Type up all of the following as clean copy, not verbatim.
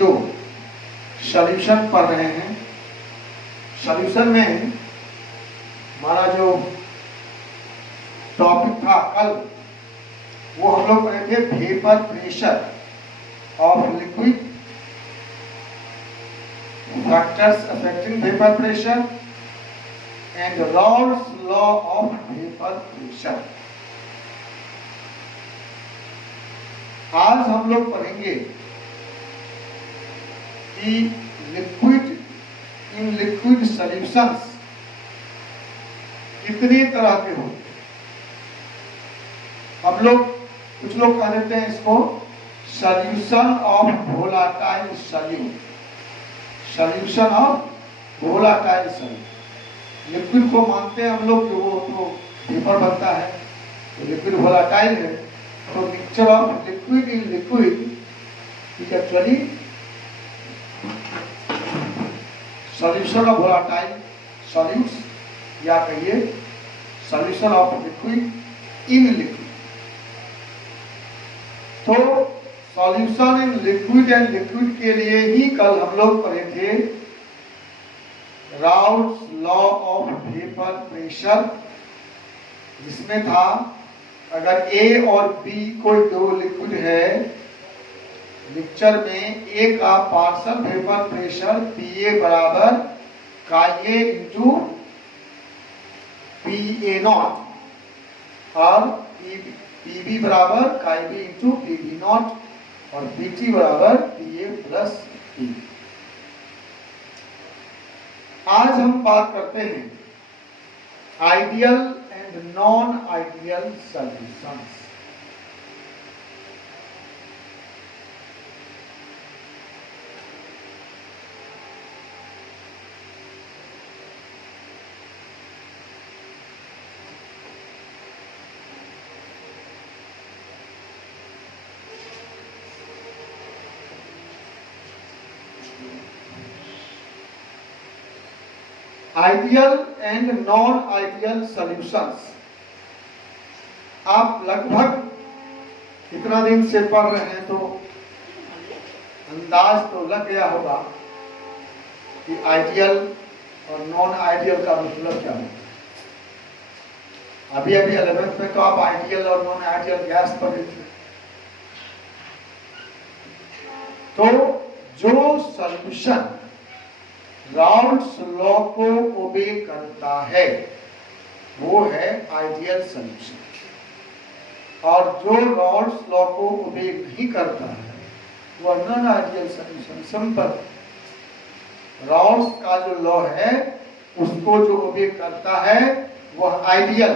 जो सॉल्यूशन पढ़ रहे हैं, सॉल्यूशन में हमारा जो टॉपिक था कल, वो हम लोग पढ़े थे vapour pressure of liquid, factors affecting vapour pressure and Rawls law of vapour pressure. आज हम लोग पढ़ेंगे कि इन लिक्विड सॉल्यूशंस कितने तरह के होते हैं। हम लोग, कुछ लोग कह देते हैं इसको solution of volatile solute, solution of volatile solute. Liquid को मानते हैं हम लोग कि वो तो वेपर बनता है, तो लिक्विड वोलाटाइल है, तो mixture of liquid in liquid is actually solution of volatile solutes, या कहिए solution of liquid in liquid. तो solution in liquid and liquid के लिए ही कल हम लोग पढ़े थे Raoult's law of vapour pressure, जिसमें था अगर ए और बी कोई दो लिक्विड है, मिक्सचर में ए का पार्शियल वेपर प्रेशर पीए बराबर काए इंटू पीए नॉट और पीबी बराबर काईबी इंटू पीबी नॉट और पीटी बराबर पीए प्लस पी। आज हम बात करते हैं ideal and non ideal solutions. Ideal and non ideal solutions आप लगभग इतना दिन से पढ़ रहे हैं तो अंदाज तो लग गया होगा कि आइडियल और नॉन आइडियल का मतलब क्या है। अभी 11th में तो आप आइडियल और नॉन आइडियल गैस पढ़े थे। तो जो सॉल्यूशन राउल्स लॉ को ओबे करता है वो है आइडियल सॉल्यूशन, और जो राउल्स लॉ को ओबे नहीं करता है वो non ideal solution. Simple, Raoul's का जो लॉ है उसको जो ओबे करता है वह आइडियल,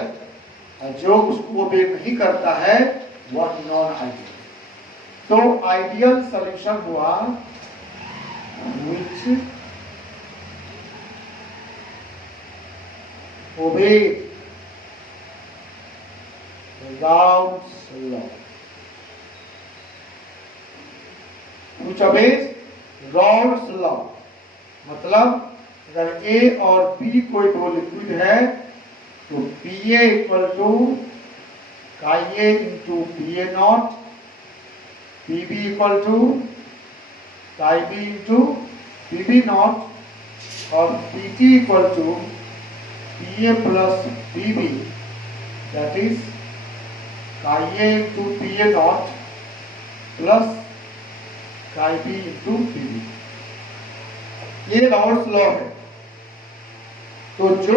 और जो उसको ओबे नहीं करता है वह नॉन आइडियल। तो आइडियल सॉल्यूशन हुआ which obey Raoult's law, which obeys Raoult's law। मतलब अगर ए और बी कोई दो लिक्विड है तो P A equal to chi A into P A not, P B equal to chi B into P B naught और P T equal to P A plus P B, that is chi A into P A naught plus chi B into P B. ये Raoult's law है। तो जो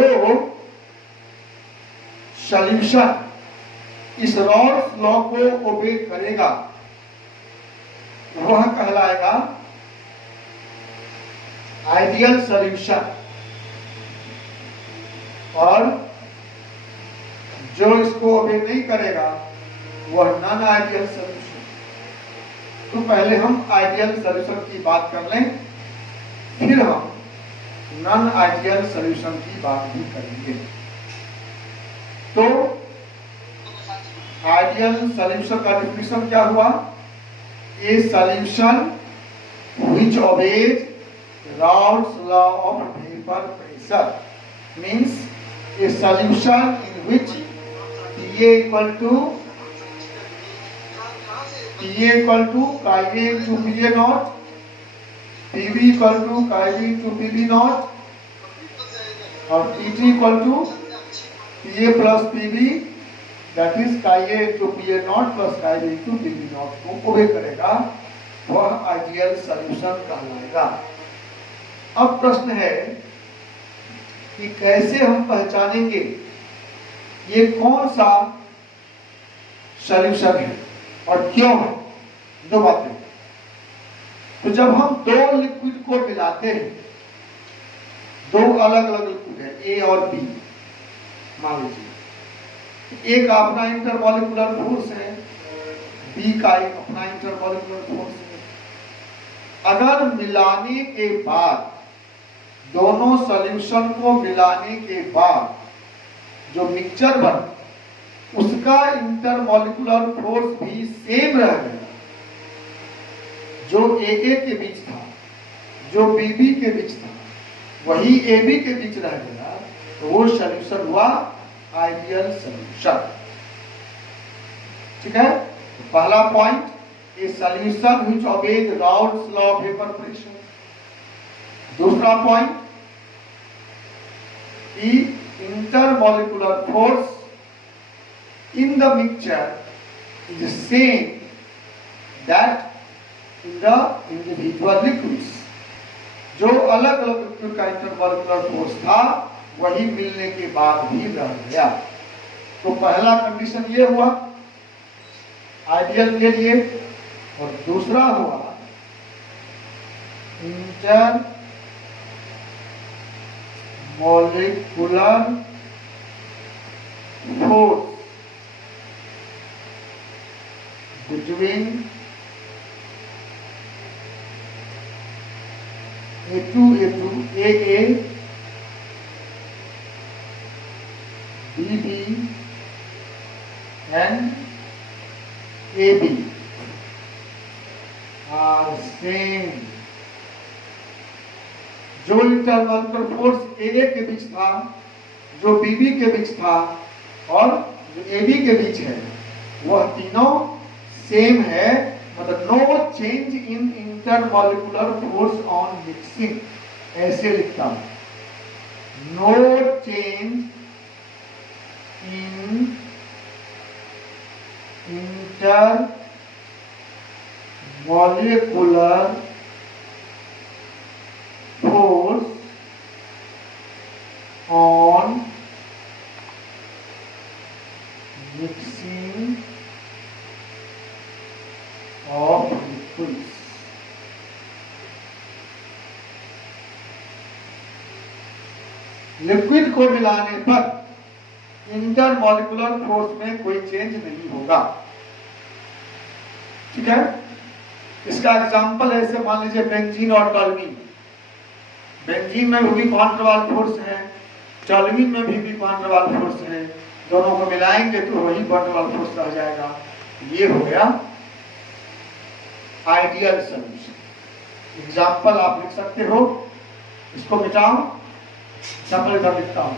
solution इस Raoult's law को obey करेगा वह कहलाएगा आइडियल सॉल्यूशन, और जो इसको ओबे नहीं करेगा वह नॉन आइडियल सॉल्यूशन। तो पहले हम आइडियल सॉल्यूशन की बात कर लें, फिर हम नॉन आइडियल सॉल्यूशन की बात भी करेंगे। तो आइडियल सॉल्यूशन का डेफिनेशन क्या हुआ? ए solution which obeys Raoult's law of vapor pressure means a solution in which PA equal to Ka into PA naught PV equal to chi to PB naught और PT equal to PA plus PB that is chi to PA naught plus chi to PB naught को obey करेगा, वह ideal solution कहलाएगा। अब प्रश्न है कि कैसे हम पहचानेंगे ये कौन सा सॉल्यूशन है और क्यों है। दो बातें। तो जब हम दो लिक्विड को मिलाते हैं, दो अलग अलग लिक्विड है ए और बी, मान लीजिए एक अपना इंटरमॉलिक्यूलर फोर्स है, बी का एक अपना इंटरमॉलिक्यूलर फोर्स है। अगर मिलाने के बाद, दोनों सॉल्यूशन को मिलाने के बाद जो मिक्सचर बना उसका इंटरमॉलिक्यूलर फोर्स भी सेम रह गया, जो AA के बीच था, जो BB के बीच था, वही AB के बीच रह गया, तो वो सॉल्यूशन हुआ आइडियल सॉल्यूशन। ठीक है। तो पहला point, A solution which obeys Raoul's law of evaporation. दूसरा point, the intermolecular force in the mixture is the same that in the individual liquids। जो अलग अलग लिक्विड का इंटरमॉलिक्यूलर फोर्स था वही मिलने के बाद भी रह गया। तो पहला कंडीशन ये हुआ आइडियल के लिए, और दूसरा हुआ inter molecular force between AA, BB and AB are same। जो इंटरमॉलिक्यूलर फोर्स AA के बीच था, जो BB के बीच था और जो AB के बीच है, वह तीनों सेम है। मतलब no change in intermolecular force on mixing, ऐसे लिखता हूं, no change in intermolecular force on mixing of liquids। Liquid को मिलाने पर इंटरमॉलिक्यूलर फोर्स में कोई चेंज नहीं होगा। ठीक है। इसका एग्जांपल ऐसे मान लीजिए बेंजीन और टॉल्यूमीन। बेंजीन में भी वैन डेर वाल्स फोर्स है, टॉल्यूमीन में भी वैन डेर वाल्स फोर्स है, दोनों को मिलाएंगे तो वही वैन डेर वाल्स फोर्स रह जाएगा। ये हो गया आइडियल सॉल्यूशन। एग्जांपल आप लिख सकते हो, इसको मिटाओ, एग्जांपल इधर लिखता हूं।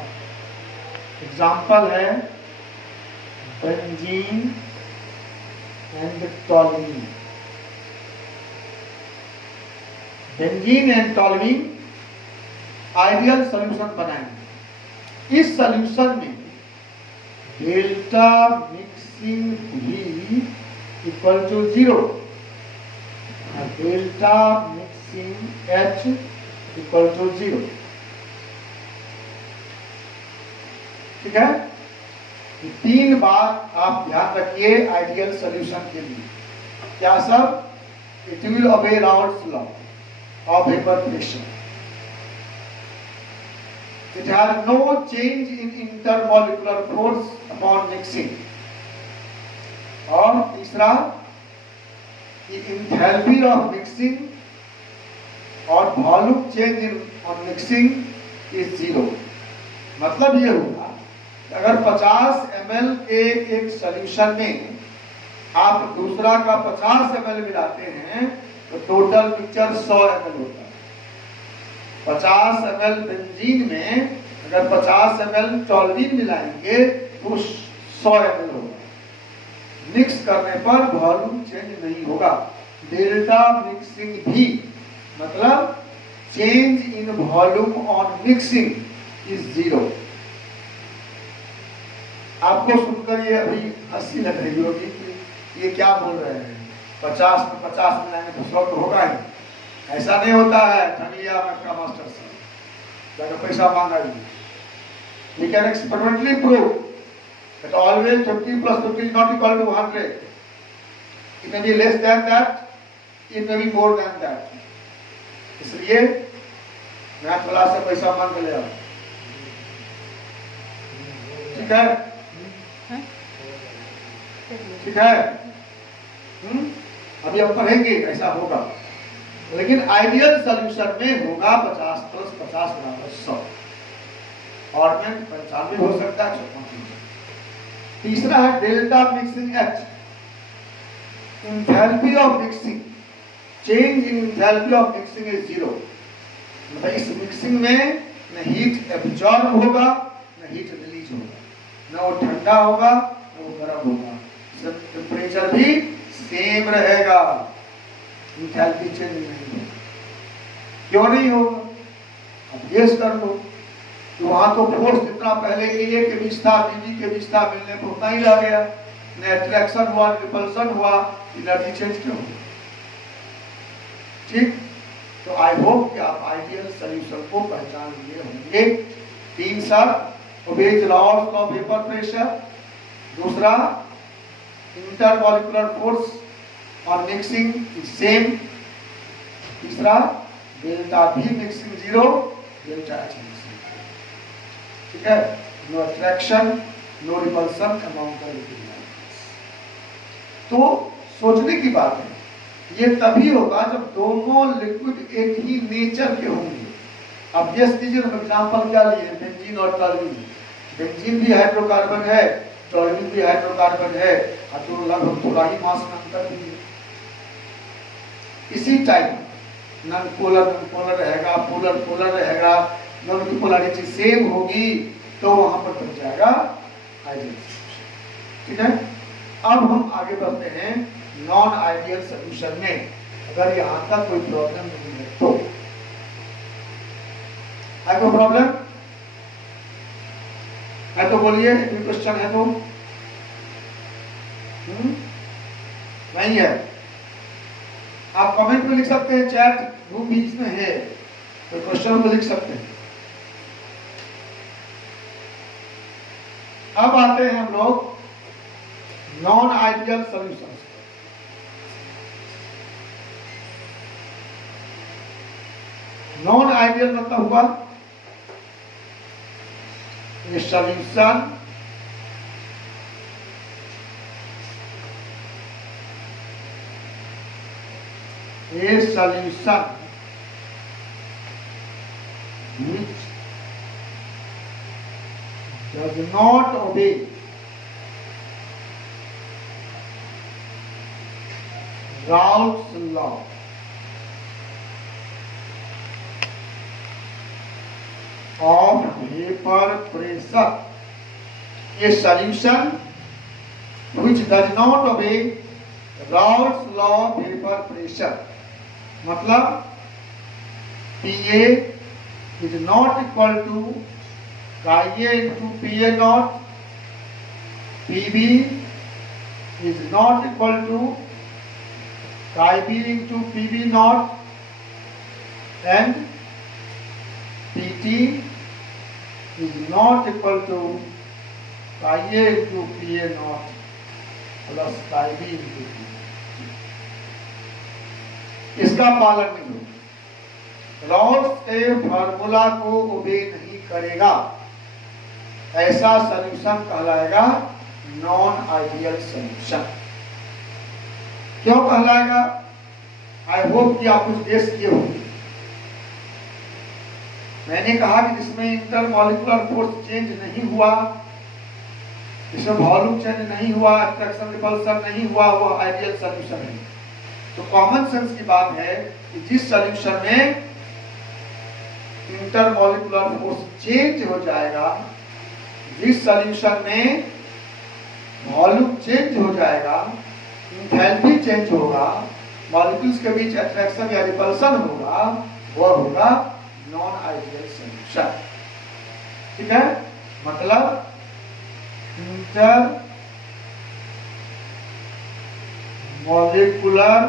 एग्जांपल है benzene and toluene. Benzene and toluene ideal solution बनाएंगे। इस सॉल्यूशन में डेल्टा मिक्सिंग भी equal to 0, delta mixing H equal to 0। ठीक है। ये तीन बात आप ध्यान रखिए आइडियल सॉल्यूशन के लिए। क्या सब? It will obey Raoult's law of evaporation. It has no change in intermolecular force upon mixing। और तीसरा, enthalpy of mixing और volume change in on mixing is 0। मतलब ये होगा अगर 50 ml के एक सॉल्यूशन में आप दूसरा का 50 ml मिलाते हैं तो टोटल मिक्सचर 100 ml होता है। 50 ml बेंजीन में अगर 50 ml टॉल्यूमीन मिलाएंगे तो 100 ml होगा। मिक्स करने पर वॉल्यूम चेंज नहीं होगा। डेल्टा मिक्सिंग भी मतलब change in volume on mixing is 0। आपको सुनकर ये अभी हंसी लग रही होगी कि ये क्या बोल रहे हैं, 50 में 50 मिलाएंगे तो 100 तो होगा ही। ऐसा नहीं होता है। ठग लिया मैं का मास्टर साहब, जाकर पैसा मांगा ही। We can experimentally prove that always 50 plus 50 is not equal to 100. It may be less than that, it may be more than that. इसलिए मैथ क्लास से पैसा मांग के ले आओ, ठीक है? ठीक है? अभी हम पढ़ेंगे ऐसा होगा, लेकिन आइडियल सॉल्यूशन में होगा 50 प्लस 50 बराबर 100, और में 95 हो सकता है, 100। तीसरा है delta mixing H, enthalpy of mixing, change in enthalpy of mixing is 0। मतलब इस मिक्सिंग में न हीट एब्जॉर्ब होगा न हीट रिलीज होगा, न वो ठंडा होगा न वो गर्म होगा, टेम्परेचर भी सेम रहेगा, इंथैल्पी चेंज नहीं होगा। क्यों नहीं होगा? अब गेस कर लो। तो वहां तो फोर्स जितना पहले ए के बीच था बी के बीच था, मिलने को उतना ही रह गया, न अट्रैक्शन हुआ रिपल्सन हुआ, एनर्जी चेंज क्यों हुआ? ठीक, तो आई होप कि आप आइडियल सॉल्यूशन को पहचान लिए होंगे। 3 सब obeys laws of vapour pressure, दूसरा इंटरमॉलिक्यूलर फोर्स और मिक्सिंग इज सेम, तीसरा delta V mixing 0, delta H mixing, ठीक है? No attraction no repulsion among the liquid. तो सोचने की बात है, ये तभी होगा जब दोनों लिक्विड एक ही नेचर के होंगे। अब गेस कीजिए, हम एग्जांपल क्या लिए, बेंजीन और टॉल्यूइन। बेंजीन भी हाइड्रोकार्बन है, टॉल्यूइन भी हाइड्रोकार्बन है, और तो लगभग थोड़ा ही मास में अंतर भी है। इसी टाइप नॉन पोलर रहेगा, पोलर रहेगा, दोनों की पोलैरिटी सेम होगी, तो वहां पर बन जाएगा आइडियल सॉल्यूशन, ठीक है? अब हम आगे बढ़ते हैं नॉन आइडियल सॉल्यूशन में। अगर यहां तक कोई प्रॉब्लम नहीं है तो है, कोई प्रॉब्लम है तो बोलिए, कोई क्वेश्चन है तो? नहीं है? आप कमेंट में लिख सकते हैं, चैट ग्रुप भी इसमें है, तो क्वेश्चन को लिख सकते हैं। अब आते हैं हम लोग non ideal solutions. Non ideal मतलब हुआ ये solution which does not obey Raoult's law of vapor pressure, a solution which does not obey Raoult's law of vapor pressure, मतलब PA is not equal to Ka into PA naught, PB is not equal to Ka B into PB naught, and PT is not equal to Ka A into PA naught plus Ka B into PB। इसका पालन नहीं होगा, Rawls के formula को ओबे नहीं करेगा, ऐसा सॉल्यूशन कहलाएगा नॉन आइडियल सॉल्यूशन। क्यों कहलाएगा? आई होप कि आप कुछ गेस किए होंगे। मैंने कहा कि जिसमें इंटरमॉलिक्यूलर फोर्स चेंज नहीं हुआ, जिसमें वॉल्यूम चेंज नहीं हुआ, अट्रैक्शन रिपल्सन नहीं हुआ, वो आइडियल सॉल्यूशन है। तो कॉमन सेंस की बात है कि जिस सॉल्यूशन में इंटरमॉलिक्यूलर फोर्स चेंज हो जाएगा, जिस सॉल्यूशन में वॉल्यूम चेंज हो जाएगा, इंथैल्पी चेंज होगा, मॉलिक्यूल्स के बीच अट्रैक्शन या रिपल्सन होगा, वह होगा नॉन आइडियल सॉल्यूशन। ठीक है, मतलब intermolecular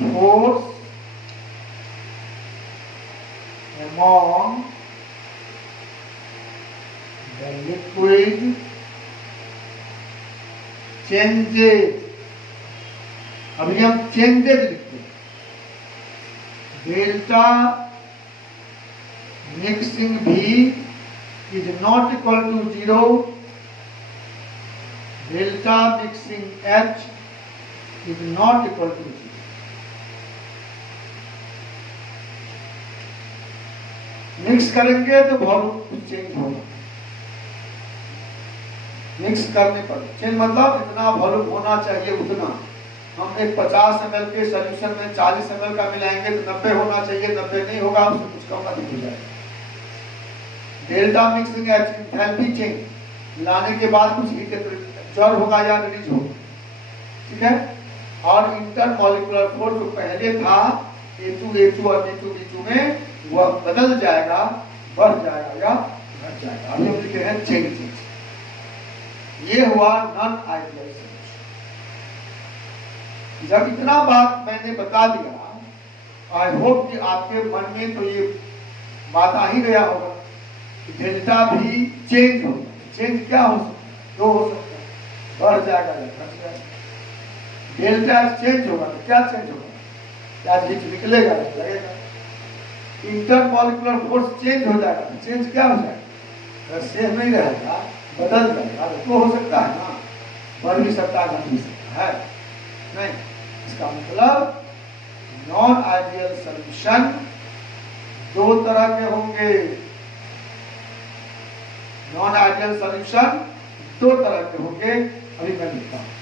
force among the liquid changes, अभी हम चेंजेज लिखते हैं, delta mixing V is not equal to 0, delta mixing H is not equal to 0। Mix करेंगे तो वॉल्यूम चेंज होगा, मिक्स करने पर चेंज मतलब जितना वॉल्यूम होना चाहिए उतना। हम एक 50 ml के सॉल्यूशन में 40 ml का मिलाएंगे तो 90 होना चाहिए, 90 नहीं होगा, उससे कुछ कम अधिक हो जाएगा। डेल्टा मिक्सिंग एंथैल्पी चेंज लाने के बाद कुछ हीट एब्जॉर्ब होगा या रिलीज होगा। ठीक है, और इंटरमॉलिक्यूलर फोर्स जो पहले था A2 और B2 में वह बदल जाएगा, बढ़ जाएगा या घट जाएगा। अभी हम लिखे हैं चेंज। ये हुआ नॉन आइडियल सॉल्यूशन। जब इतना बात मैंने बता दिया, आई होप कि आपके मन में तो ये बात आ ही गया होगा कि डेल्टा भी चेंज होगा। चेंज क्या हो सकता है? दो हो सकता है, बढ़ जाएगा या घट जाएगा। डेल्टा चेंज होगा तो क्या चेंज होगा? क्या हीट निकलेगा या लगेगा? इंटरमॉलिक्यूलर फोर्स चेंज हो जाएगा, चेंज क्या हो जाएगा? सेम नहीं रहेगा, बदल जाएगा। तो हो सकता है ना, बढ़ भी सकता है, घट भी सकता है। नहीं, इसका मतलब नॉन आइडियल सॉल्यूशन दो तरह के होंगे। नॉन आइडियल सॉल्यूशन दो तरह के होंगे। अभी मैं लिखता हूं।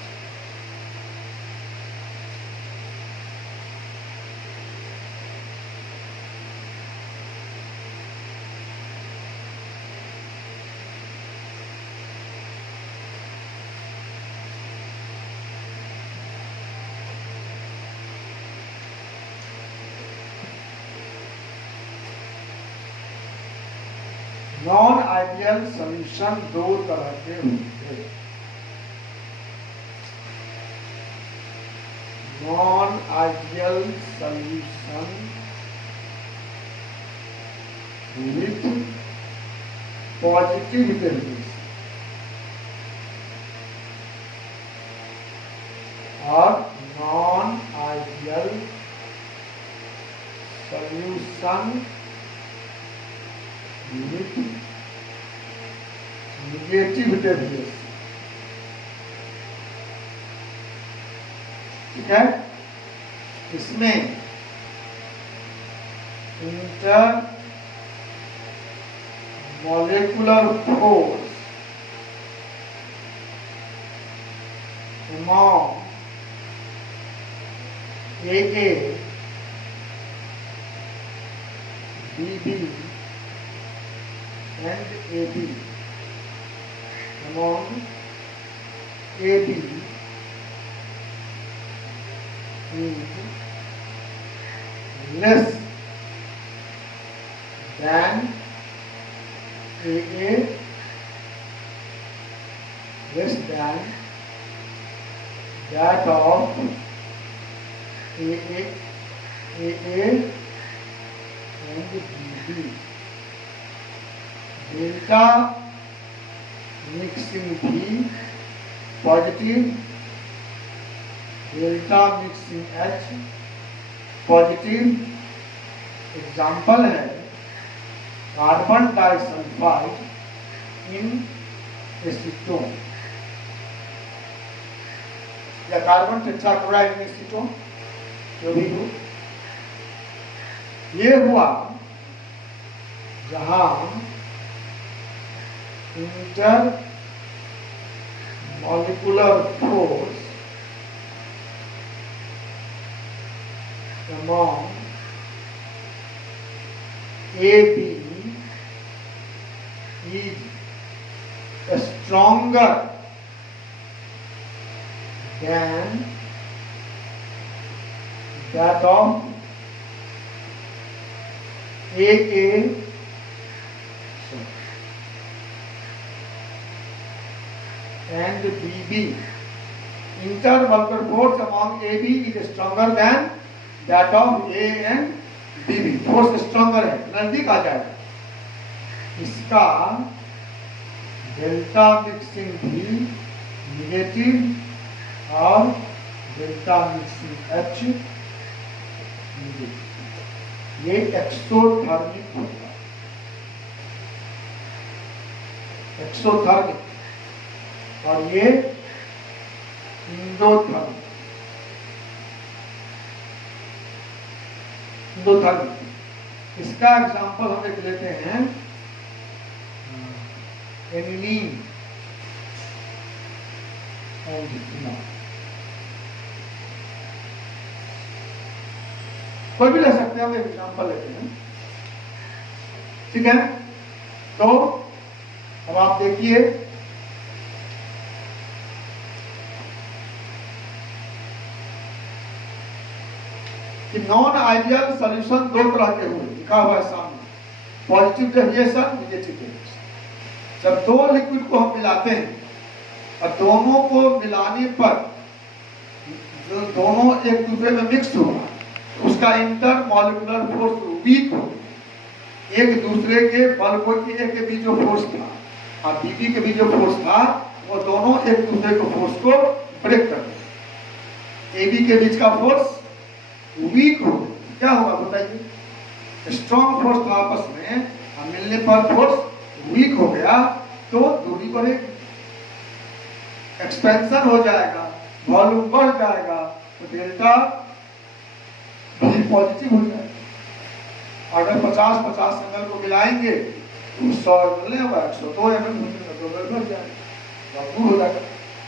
नॉन आइडियल सॉल्यूशन दो तरह के होंगे। Non ideal solution with positive derivation और non ideal solution with negative derivation. ठीक है, इसमें intermolecular force among AA, BB and AB, among AB is less than AA, less than that of AA and BB. Delta mixing भी positive, delta mixing H positive. Example है carbon disulphide in acetone या carbon tetrachloride in acetone, जो भी हो। ये हुआ जहां intermolecular force among AB is stronger than that of AA and BB. Intermolecular force among AB is stronger than that of A and BB. Force stronger है, नजदीक आ जाएगा. इसका डेल्टा मिक्सिंग भी निगेटिव और डेल्टा मिक्सिंग H निगेटिव. ये exothermic होगा. Exothermic और ये इंडोथर्मिक. इंडोथर्मिक इसका एग्जांपल हम देख लेते हैं. एनिलीन एंड फिनॉल, कोई भी ले सकते हैं, हम एग्जांपल लेते हैं. ठीक है, तो अब आप देखिए कि नॉन आइडियल सॉल्यूशन दो तरह के हुए, लिखा हुआ है सामने. Positive deviation, negative deviation. जब दो लिक्विड को हम मिलाते हैं और दोनों को मिलाने पर जो दोनों एक दूसरे में मिक्स हुआ, उसका इंटर मॉलिक्यूलर फोर्स वीक हो. एक दूसरे के बल को ए के बीच जो फोर्स था और बीबी के बीच जो फोर्स था, वो दोनों एक दूसरे को फोर्स को ब्रेक कर दें. एबी के बीच का फोर्स वीक हो, क्या होगा बताइए? स्ट्रॉन्ग फोर्स था आपस में, और मिलने पर फोर्स वीक हो गया तो दूरी बढ़ेगी, एक्सपेंशन हो जाएगा, वॉल्यूम बढ़ जाएगा, तो डेल्टा भी पॉजिटिव हो जाएगा. अगर 50-50 ml को मिलाएंगे तो 100 ml होगा, 102 ml तो बढ़ जाएगा, दूर हो जाएगा.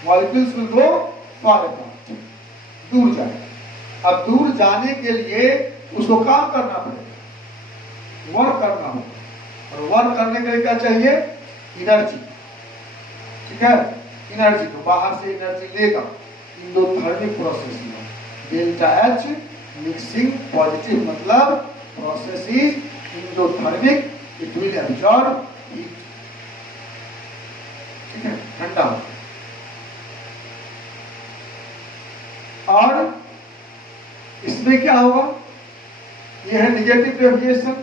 Molecules will go far apart, दूर जाएगा. अब दूर जाने के लिए उसको काम करना पड़ेगा, वर्क करना होगा. और वर्क करने के लिए क्या चाहिए? एनर्जी. ठीक है, एनर्जी तो बाहर से एनर्जी लेगा. इंडोथर्मिक प्रोसेस में डेल्टा H मिक्सिंग पॉजिटिव, मतलब process is endothermic, it will absorb heat. ठीक है, ठंडा हो. और इसमें क्या होगा? यह है निगेटिव डेविएशन.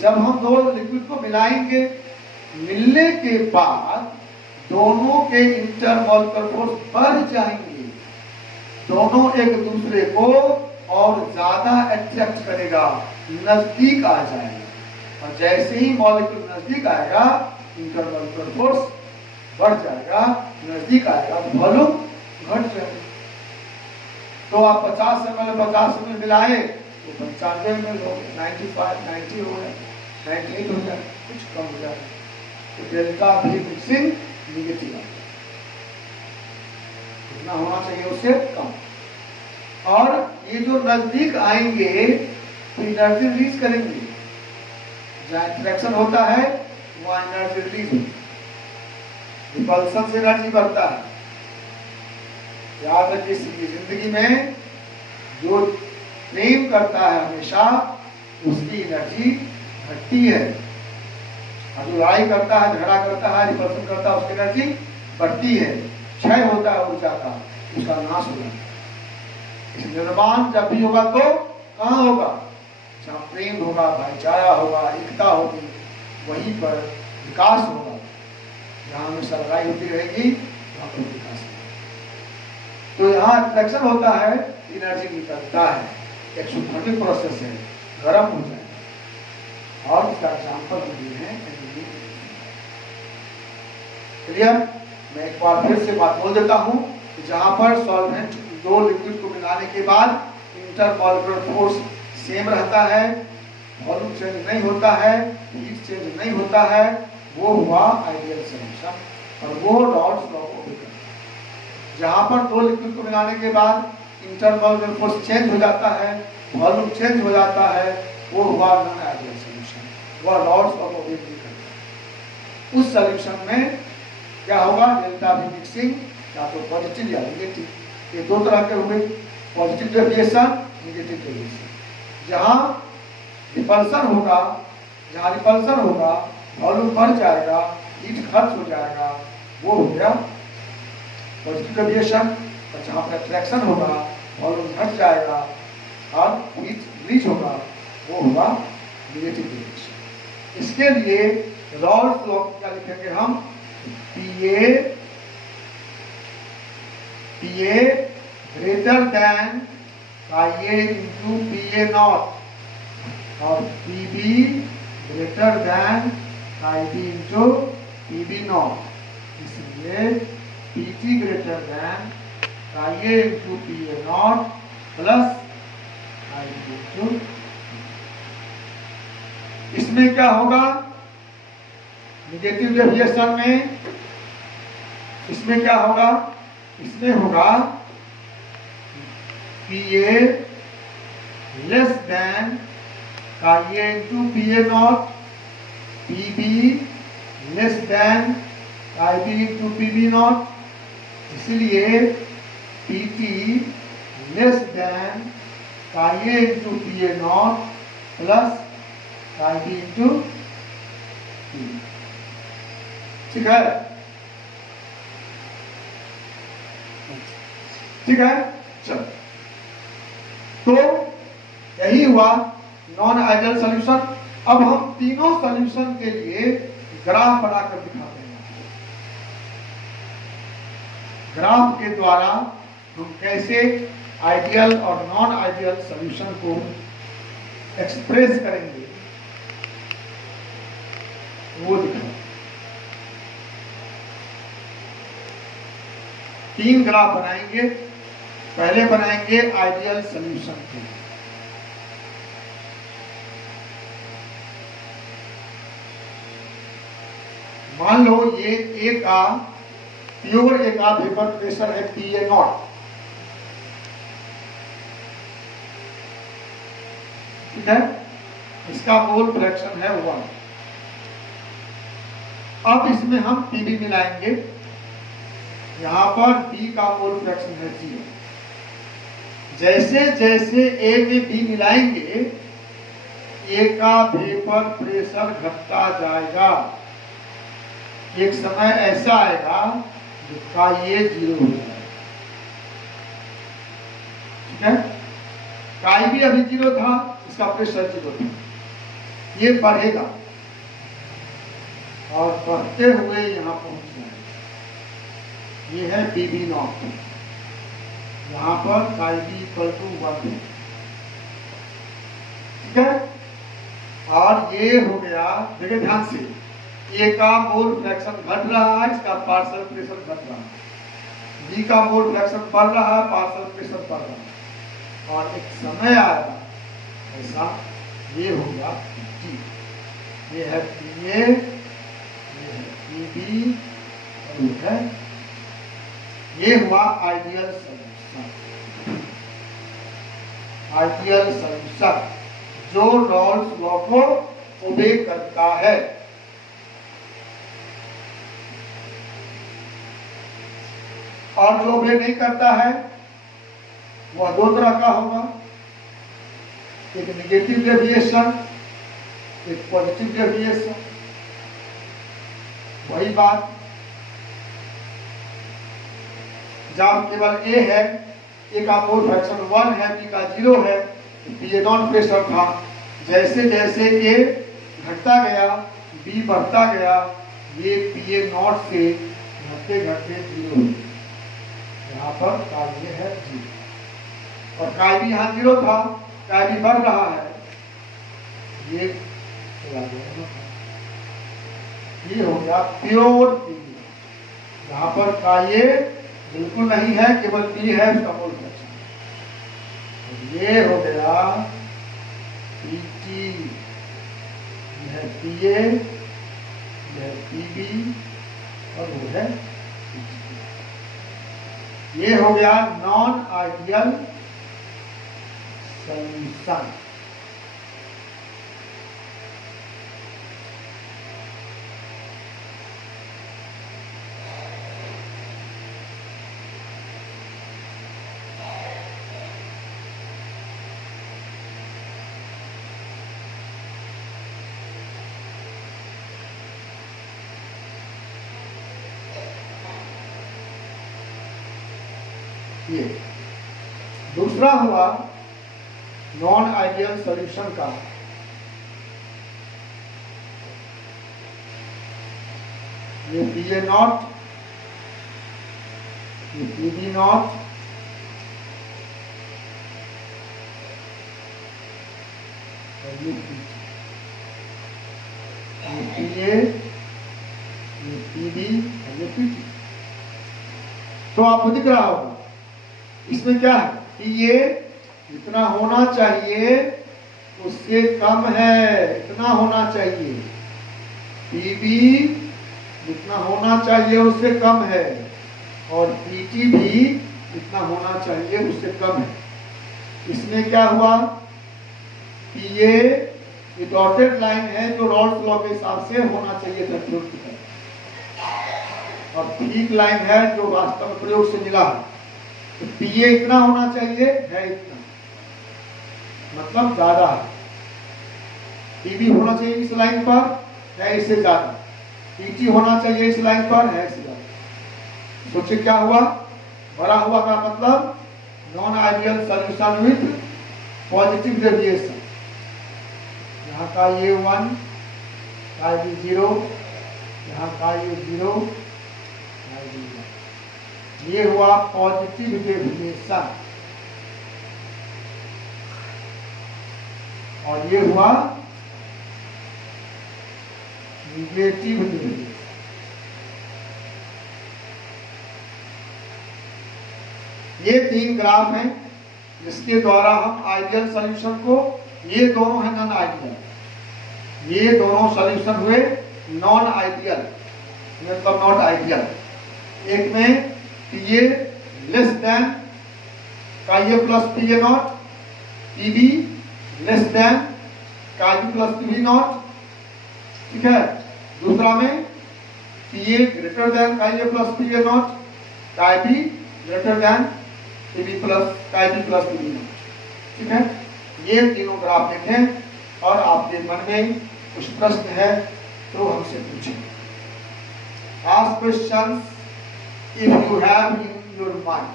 जब हम दो लिक्विड को मिलाएंगे, मिलने के बाद दोनों के इंटरमॉलिक्यूलर फोर्स बढ़ जाएंगे, दोनों एक दूसरे को और ज्यादा अट्रैक्ट करेगा, नजदीक आ जाएगा. और जैसे ही मॉलिक्यूल नजदीक आएगा, इंटरमॉलिक्यूलर फोर्स बढ़ जाएगा, नजदीक आएगा, वॉल्यूम घट जाएगा. तो आप 50 ml मिलाए तो 95 ml हो गए, 95, 90 हो गया, 98 हो जाए, कुछ कम हो जाए. तो डेल्टा भी मिक्सिंग निगेटिव आ, कितना होना चाहिए उससे कम. और ये जो नजदीक आएंगे तो एनर्जी रिलीज करेंगे. जहाँ इंटरेक्शन होता है वहाँ एनर्जी रिलीज होती है, रिपल्सन से एनर्जी बढ़ता है. याद रखिए, जिंदगी में जो प्रेम करता है हमेशा उसकी एनर्जी घटती है, और जो लड़ाई करता है, झगड़ा करता है, रिपल्सन करता है, उसकी एनर्जी बढ़ती है. क्षय होता है ऊर्जा का, उसका नाश हो जाता है. निर्माण जब भी होगा तो कहाँ होगा? जहाँ प्रेम होगा, भाईचारा होगा, एकता होगी, वहीं पर विकास होगा. जहाँ हमेशा लड़ाई होती रहेगी वहाँ पर विकास होगा. तो यहाँ रिफ्लेक्शन होता है, एनर्जी निकलता है, एक्सोथर्मिक प्रोसेस है, गर्म हो जाए. और इसका एग्जाम्पल दिए हैं. क्लियर? मैं एक बार फिर से बात बोल देता हूँ कि जहाँ पर सॉल्वेंट दो लिक्विड को मिलाने के बाद इंटरमॉलिक्यूलर फोर्स सेम रहता है, वॉल्यूम चेंज नहीं होता है, हीट चेंज नहीं होता है, वो हुआ आइडियल सॉल्यूशन. और वो रॉल्स लॉ को भी करता है. जहाँ पर दो लिक्विड को मिलाने के बाद इंटरमॉलिक्यूलर फोर्स चेंज हो जाता है, वॉल्यूम चेंज हो जाता है, वो हुआ नॉन आइडियल सॉल्यूशन. वह रॉल्स लॉ को भी करता है. उस सॉल्यूशन में क्या होगा? डेल्टा भी मिक्सिंग या तो पॉजिटिव या नेगेटिव, ये दो तरह के हुए. Positive deviation negative deviation. जहां रिपल्सन होगा वॉल्यूम बढ़ जाएगा, हीट खर्च हो जाएगा, वो हो गया पॉजिटिव डेविएशन। और जहां पर अट्रैक्शन होगा वॉल्यूम घट जाएगा और हीट रिलीज होगा, वो होगा नेगेटिव डेविएशन। इसके लिए रॉल्स लॉ क्या लिखेंगे हम? PA greater than IA into PA not और PB greater than IB into PB not. इसलिए PT greater than IA into PA naught plus IB into. इसमें क्या होगा? नेगेटिव डेविएशन में इसमें क्या होगा? इसमें होगा PA less than IA into PA not, PB less than IB into PB not. इसलिए PT less than IA into PA naught plus IB into PB। ठीक है? ठीक है, चलो। तो यही हुआ नॉन आइडियल सॉल्यूशन। अब हम तीनों सॉल्यूशन के लिए ग्राफ बनाकर दिखाते हैं। ग्राफ के द्वारा हम कैसे आइडियल और नॉन आइडियल सॉल्यूशन को एक्सप्रेस करेंगे वो दिखाएं। 3 ग्राफ बनाएंगे। पहले बनाएंगे आइडियल सॉल्यूशन के। मान लो ये A का प्योर A का वेपर प्रेशर है PA नॉट। ठीक है, इसका मोल फ्रैक्शन है 1। अब इसमें हम PB मिलाएंगे। यहां पर B का मोल फ्रैक्शन है 0। जैसे जैसे A में B मिलाएंगे A का वेपर प्रेशर घटता जाएगा। एक समय ऐसा आएगा जिसका ये 0 हो जाएगा। ठीक है, काई भी अभी 0 था, इसका प्रेशर 0 था। ये बढ़ेगा और बढ़ते हुए यहां पहुंच जाएगा। ये है PB नॉट। यहाँ पर IB इक्वल टू 1 है। ठीक है, और ये हो गया। देखिए ध्यान से, A का मोल फ्रैक्शन घट रहा है, इसका पार्शियल प्रेशर घट रहा है। B का मोल फ्रैक्शन बढ़ रहा है, पार्शियल प्रेशर बढ़ रहा है। और एक समय आएगा ऐसा, ये होगा P। ये है PA, ये है PB और ये है। ये हुआ आइडियल सॉल्यूशन। आइडियल सॉल्यूशन जो रॉल्स लॉ को ओबे करता है। और जो ओबे नहीं करता है वह 2 तरह का होगा, एक नेगेटिव डेविएशन, एक पॉजिटिव डेविएशन। वही बात, जब केवल A है, A का मोल फ्रैक्शन 1 है, B का 0 है, PA नॉट प्रेशर था। जैसे जैसे A घटता गया, B बढ़ता गया, ये PA नॉट से घटते घटते 0 हो गया। यहाँ पर कार्य है 0 और कार्य भी यहाँ 0 था, कार्य बढ़ रहा है। ये हो गया प्योर P। यहाँ पर कार्य बिल्कुल नहीं है, केवल P है, उसका मोल फ्रैक्शन। ये हो गया PT, यह है PA, यह है PB और वो है PT। ये हो गया नॉन आइडियल सॉल्यूशन। ये दूसरा हुआ नॉन आइडियल सॉल्यूशन का। ये पीए नॉट, ये पीबी नॉट, और ये पीए, ये पीबी और ये पीटी। तो आपको दिख रहा होगा इसमें क्या है कि ये इतना होना चाहिए उससे कम है, इतना होना चाहिए। पीबी जितना होना चाहिए उससे कम है, और पीटी भी जितना होना चाहिए उससे कम है। इसमें क्या हुआ कि ये डॉटेड लाइन है जो रॉल्स लॉ के हिसाब से होना चाहिए था फ्लूइड की तरह, और पीक लाइन है जो वास्तव में प्रयोग से मिला है। तो पीए इतना होना चाहिए, है इतना, मतलब ज्यादा है। पीबी होना चाहिए इस लाइन पर, है इससे ज्यादा। पीटी होना चाहिए इस लाइन पर, है इससे ज्यादा। सोचिए क्या हुआ, बड़ा हुआ का मतलब non ideal solution with positive deviation. यहाँ का ये 1, का ये 0, यहाँ का ये 0, ये हुआ पॉजिटिव डेविएशन, और ये हुआ निगेटिव डेविएशन। ये 3 ग्राफ हैं जिसके द्वारा हम आइडियल सॉल्यूशन को, ये दोनों है नॉन आइडियल, ये दोनों सॉल्यूशन हुए नॉन आइडियल, मतलब नॉट आइडियल। एक में PA less than chi plus PA not, PB less than chi plus PB not, ठीक है। दूसरा में PA greater than chi plus PA not, chi B greater than PB plus chi B plus PB not, ठीक है। ये तीनों graph देखें और आपके मन में कुछ प्रश्न है तो हमसे पूछें। Ask questions if you have in your mind.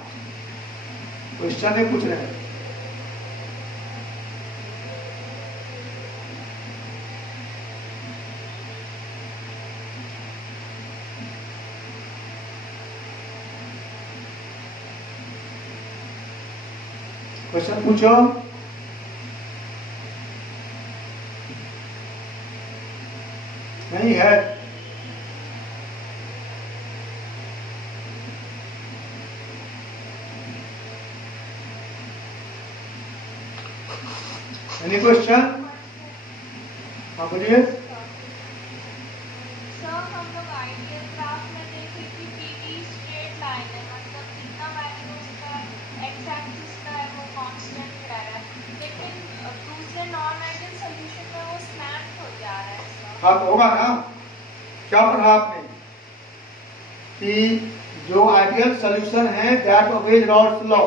Question है पूछ रहे हैं। क्वेश्चन पूछो। नहीं है? Any question? हाँ बोलिए। हाँ तो होगा ना, क्या पढ़ा आपने कि जो आइडियल सॉल्यूशन है दैट ओबेज रॉल्स लॉ।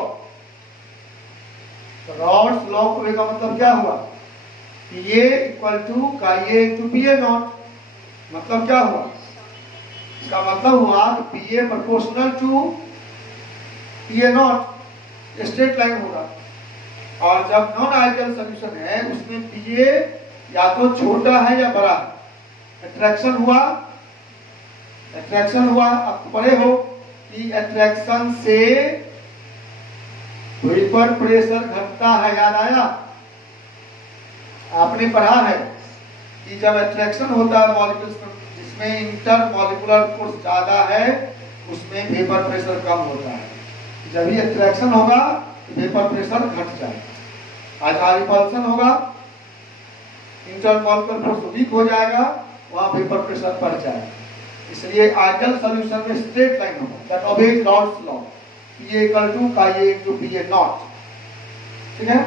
तो रॉल्स लॉ को का मतलब क्या हुआ कि ये इक्वल टू का ये टू पीए नॉट, मतलब क्या हुआ, इसका मतलब हुआ कि P A proportional to P A naught, straight line होगा। और जब नॉन आइडियल सॉल्यूशन है उसमें पीए या तो छोटा है या बड़ा है, अट्रैक्शन हुआ, अब पढ़े हो कि अट्रैक्शन से वेपर प्रेशर घटता है, याद आया? आपने पढ़ा है कि जब अट्रैक्शन होता है मॉलिक्यूल्स जिसमें इंटर मॉलिक्यूलर फोर्स ज्यादा है उसमें वेपर प्रेशर कम होता है। जब ही अट्रैक्शन होगा वेपर प्रेशर घट जाएगा। आज रिपल्सन होगा, इंटर मॉलिक्यूलर फोर्स वीक हो जाएगा, वहां वेपर प्रेशर बढ़ जाएगा। इसलिए आइडियल सॉल्यूशन में स्ट्रेट लाइन होगा that obeys Raoult's law, PA equal to chi into PA not, ठीक है।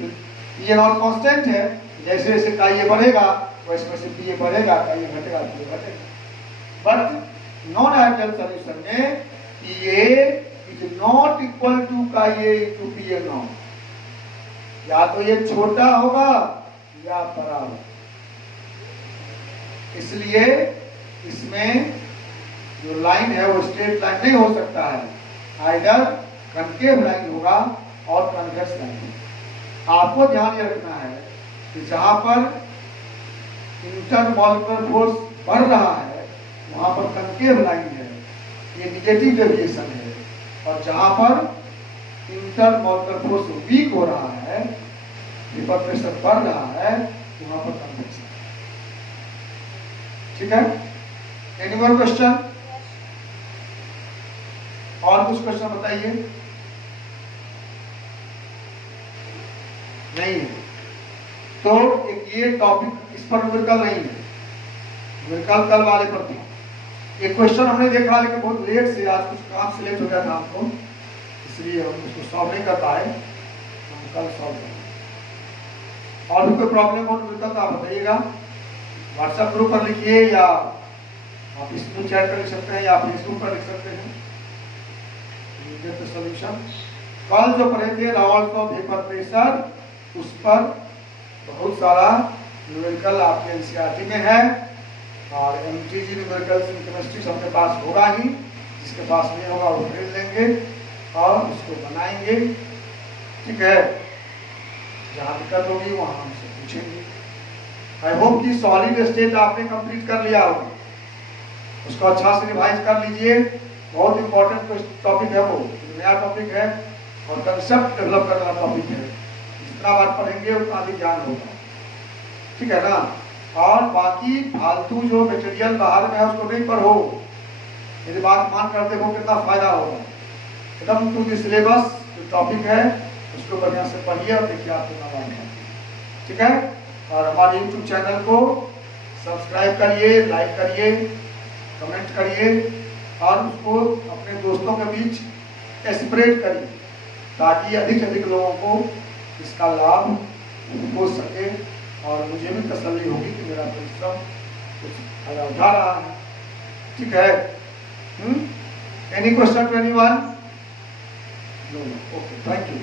पीए नॉट कांस्टेंट है, जैसे जैसे काई बढ़ेगा वैसे वैसे पीए बढ़ेगा, काई घटेगा, पीए घटेगा। बट नॉन आइडियल सॉल्यूशन में पीए is not equal to chi into PA not, या तो ये छोटा होगा या बड़ा होगा। इसलिए इसमें जो लाइन है वो स्ट्रेट लाइन नहीं हो सकता है, आइदर कनकेव लाइन होगा और कन्वेक्स लाइन होगा। आपको ध्यान ये रखना है कि जहां पर इंटरमॉलिक्यूलर फोर्स बढ़ रहा है वहां पर कनकेव लाइन है, ये निगेटिव डेविएशन है, और जहां पर इंटरमॉलिक्यूलर फोर्स वीक हो रहा है, वेपर प्रेशर बढ़ रहा है, वहां पर कन्वेक्शन। ठीक है, एनी मोर क्वेश्चन? और कुछ क्वेश्चन बताइए। नहीं है तो एक ये टॉपिक इस पर न्यूमेरिकल नहीं है, न्यूमेरिकल कल वाले पर था। एक क्वेश्चन हमने देखा लेकिन बहुत लेट से, आज कुछ काम से लेट हो गया था आपको, इसलिए हम उसको सॉल्व नहीं कर पाए, हम कल सॉल्व करेंगे। और भी कोई प्रॉब्लम हो न्यूमेरिकल तो आप बताइएगा, व्हाट्सएप ग्रुप पर लिखिए या आप इसमें चैट कर लिख सकते हैं या फेसबुक पर लिख सकते हैं। सोल्यूशन कल जो पढ़े थे रावल्स ऑफ वेपर प्रेशर, उस पर बहुत सारा न्यूमेरिकल आपके एनसीईआरटी में है, और एमटीजी न्यूमेरिकल केमिस्ट्री सबके पास होगा ही, जिसके पास नहीं होगा वो खरीद लेंगे और उसको बनाएंगे। ठीक है, जहाँ दिक्कत होगी वहाँ हमसे पूछेंगे। आई होप कि सॉलिड स्टेट आपने कंप्लीट कर लिया होगा, उसको अच्छा से रिवाइज कर लीजिए। बहुत इंपॉर्टेंट टॉपिक है, वो नया टॉपिक है और कंसेप्ट डेवलप करने वाला टॉपिक है। जितना बार पढ़ेंगे उतना अधिक ज्ञान होगा। ठीक है ना? और बाकी फालतू जो मटेरियल बाहर में है उसको नहीं पढ़ो, मेरी बात मान कर देखो कितना फायदा होगा। एकदम टू द सिलेबस जो टॉपिक है उसको बढ़िया से पढ़िए और देखिए आपको कितना लाभ है। ठीक है, और हमारे यूट्यूब चैनल को सब्सक्राइब करिए, लाइक करिए, कमेंट करिए और उसको अपने दोस्तों के बीच स्प्रेड करिए, ताकि अधिक से अधिक लोगों को इसका लाभ हो सके और मुझे भी तसल्ली होगी कि मेरा परिश्रम कुछ फायदा उठा रहा है। ठीक है, any question to anyone? No, okay, thank you.